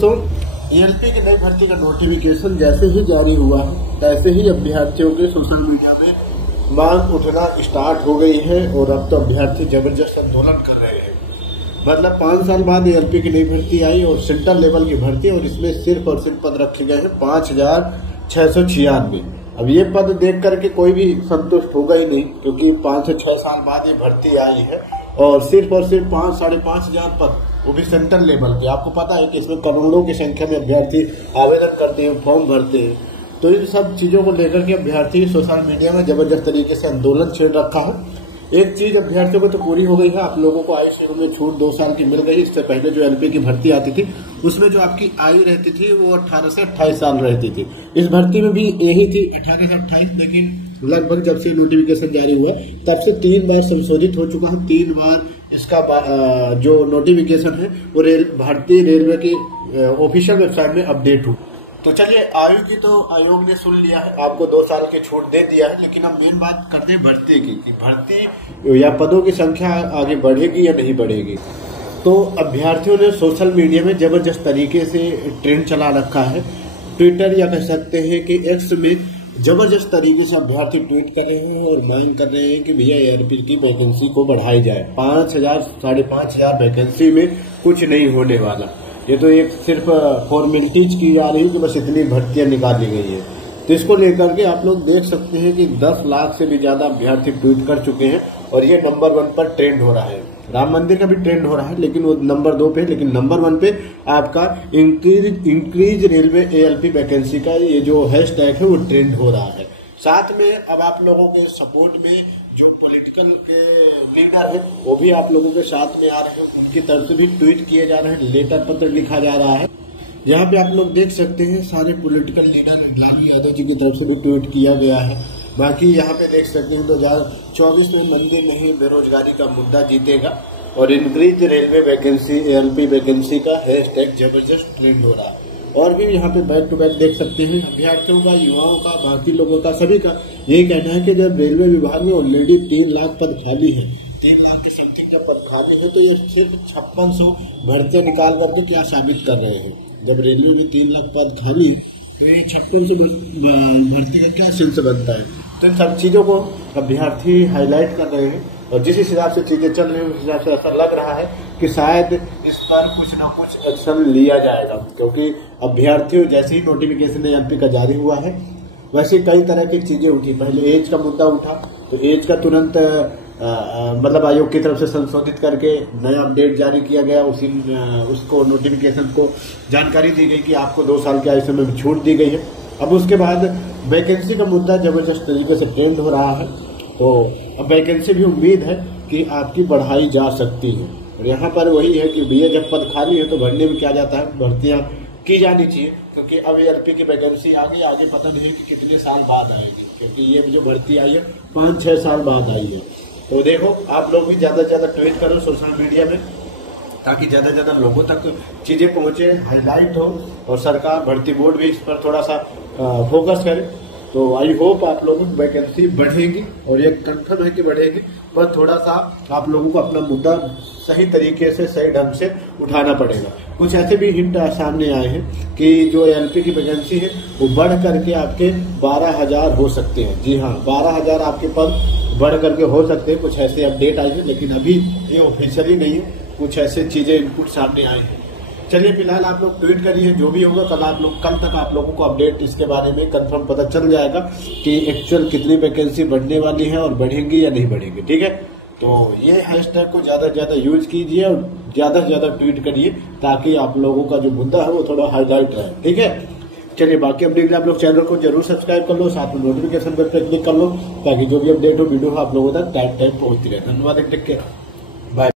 तो ईएलपी की नई भर्ती का नोटिफिकेशन जैसे ही जारी हुआ है तैसे ही अभ्यर्थियों के सोशल मीडिया में मांग उठना स्टार्ट हो गई है और अब तो अभ्यर्थी जबरदस्त आंदोलन कर रहे हैं। मतलब 5 साल बाद ईएलपी की नई भर्ती आई और सेंट्रल लेवल की भर्ती, और इसमें सिर्फ और सिर्फ पद रखे गए हैं 5696। अब ये पद देख करके कोई भी संतुष्ट होगा ही नहीं, क्योंकि 5 से 6 साल बाद ये भर्ती आई है और सिर्फ 5 साढ़े 5 हजार पद, वो भी सेंट्रल लेवल के। आपको पता है कि इसमें करोड़ों की संख्या में अभ्यर्थी आवेदन करते हैं, फॉर्म भरते हैं। तो इन सब चीजों को लेकर के अभ्यर्थी सोशल मीडिया में जबरदस्त तरीके से आंदोलन छेड़ रखा है। एक चीज अभ्यर्थियों को तो पूरी हो गई है, आप लोगों को आयु सीमा में छूट 2 साल की मिल गई। इससे पहले जो एलपी की भर्ती आती थी उसमें जो आपकी आयु रहती थी वो 18 से 28 साल रहती थी। इस भर्ती में भी यही थी 18 से 28, लेकिन लगभग जब से नोटिफिकेशन जारी हुआ तब से 3 बार संशोधित हो चुका है। 3 बार इसका जो नोटिफिकेशन है वो भारतीय रेलवे की ऑफिशियल वेबसाइट में अपडेट हुआ। तो चलिए, आयु की तो आयोग ने सुन लिया है, आपको 2 साल की छूट दे दिया है, लेकिन अब मेन बात करते हैं भर्ती की कि भर्ती या पदों की संख्या आगे बढ़ेगी या नहीं बढ़ेगी। तो अभ्यर्थियों ने सोशल मीडिया में जबरदस्त तरीके से ट्रेंड चला रखा है। ट्विटर या कह सकते हैं कि एक्स में जबरदस्त तरीके से अभ्यर्थी ट्वीट कर रहे हैं और मांग कर रहे हैं कि भैया एयरपील की वैकेंसी को बढ़ाई जाए। 5000 साढ़े 5000 वैकेंसी में कुछ नहीं होने वाला। ये तो एक सिर्फ फॉर्मेलिटीज की जा रही है कि बस इतनी भर्तियां निकाली गई है। तो इसको लेकर के आप लोग देख सकते हैं कि 10 लाख से भी ज्यादा अभ्यर्थी ट्वीट कर चुके हैं और ये नंबर 1 पर ट्रेंड हो रहा है। राम मंदिर का भी ट्रेंड हो रहा है, लेकिन वो नंबर 2 पे, लेकिन नंबर 1 पे आपका इंक्रीज रेलवे एएलपी वैकेंसी का ये जो हैशटैग है वो ट्रेंड हो रहा है। साथ में अब आप लोगों के सपोर्ट में जो पॉलिटिकल लीडर है वो भी आप लोगों के साथ में आ रहे हैं, उनकी तरफ से भी ट्वीट किए जा रहे हैं, लेटर पत्र लिखा जा रहा है। यहाँ पे आप लोग देख सकते हैं सारे पॉलिटिकल लीडर, लालू यादव जी की तरफ से भी ट्वीट किया गया है। बाकी यहाँ पे देख सकते हैं 2024 में मंदिर नहीं बेरोजगारी का मुद्दा जीतेगा और increase railway vacancy ALP vacancy का हैशटैग जबरदस्त ट्रेंड हो रहा है। और भी यहाँ पे बैक टू बैक देख सकते हैं अभ्यर्थियों का, युवाओं का, बाकी लोगों का, सभी का यही कहना है कि जब रेलवे विभाग में ऑलरेडी 3 लाख पद खाली है, 3 लाख के समथिंग जब पद खाली है, तो ये सिर्फ 5600 भर्तियां निकाल करके क्या साबित कर रहे हैं। जब रेलवे में 3 लाख पद खाली है तो ये 5600 भर्ती का क्या सेंस बनता है। तो इन सब चीजों को अभ्यर्थी हाईलाइट कर रहे हैं और जिस हिसाब से चीजें चल रही है उस हिसाब से ऐसा लग रहा है कि शायद इस पर कुछ न कुछ एक्शन लिया जाएगा, क्योंकि अभ्यर्थियों जैसे ही नोटिफिकेशन एएलपी का जारी हुआ है वैसे कई तरह की चीजें उठी। पहले एज का मुद्दा उठा तो एज का तुरंत मतलब आयोग की तरफ से संशोधित करके नया अपडेट जारी किया गया। उसको नोटिफिकेशन को जानकारी दी गई कि आपको 2 साल की आयु सीमा में छूट दी गई है। अब उसके बाद वैकेंसी का मुद्दा जबरदस्त तरीके से ट्रेंड हो रहा है, तो अब वैकेंसी भी उम्मीद है कि आपकी बढ़ाई जा सकती है। और यहाँ पर वही है कि भैया जब पद खाली है तो भरने में क्या जाता है, भर्तियां की जानी चाहिए, क्योंकि अब एएलपी की वैकेंसी आगे पता नहीं कि कितने साल बाद आएगी, क्योंकि ये जो भर्ती आई है 5-6 साल बाद आई है। तो देखो, आप लोग भी ज्यादा से ज्यादा ट्वीट करो सोशल मीडिया में, ताकि ज्यादा से ज्यादा लोगों तक चीजें पहुंचे, हाईलाइट हो, और सरकार भर्ती बोर्ड भी इस पर थोड़ा सा फोकस करे। तो आई होप आप लोगों की वैकेंसी बढ़ेगी, और ये कंफर्म है कि बढ़ेगी, पर थोड़ा सा आप लोगों को अपना मुद्दा सही तरीके से, सही ढंग से उठाना पड़ेगा। कुछ ऐसे भी हिंट सामने आए हैं कि जो एएलपी की वैकेंसी है वो बढ़ करके आपके 12,000 हो सकते हैं। जी हाँ, 12,000 आपके पद बढ़ करके हो सकते हैं। कुछ ऐसे अपडेट आई है, लेकिन अभी ये ऑफिशियली नहीं है, कुछ ऐसे चीजें इनपुट सामने आए हैं। चलिए, फिलहाल आप लोग ट्वीट करिए, जो भी होगा कल तक आप लोगों को अपडेट इसके बारे में कंफर्म पता चल जाएगा कि एक्चुअल कितनी वैकेंसी बढ़ने वाली है और बढ़ेंगी या नहीं बढ़ेंगी। ठीक है, तो ये हैशटैग को ज्यादा से ज्यादा यूज कीजिए और ज्यादा से ज्यादा ट्वीट करिए, ताकि आप लोगों का जो मुद्दा है वो थोड़ा हाईलाइट रहे। ठीक है, चलिए, बाकी अपडेट आप लोग चैनल को जरूर सब्सक्राइब कर लो, साथ में नोटिफिकेशन बेल पर क्लिक कर लो, ताकि जो भी अपडेट हो वीडियो आप लोगों तक टाइम पहुंचती रहे। धन्यवाद, टेक केयर, बाय।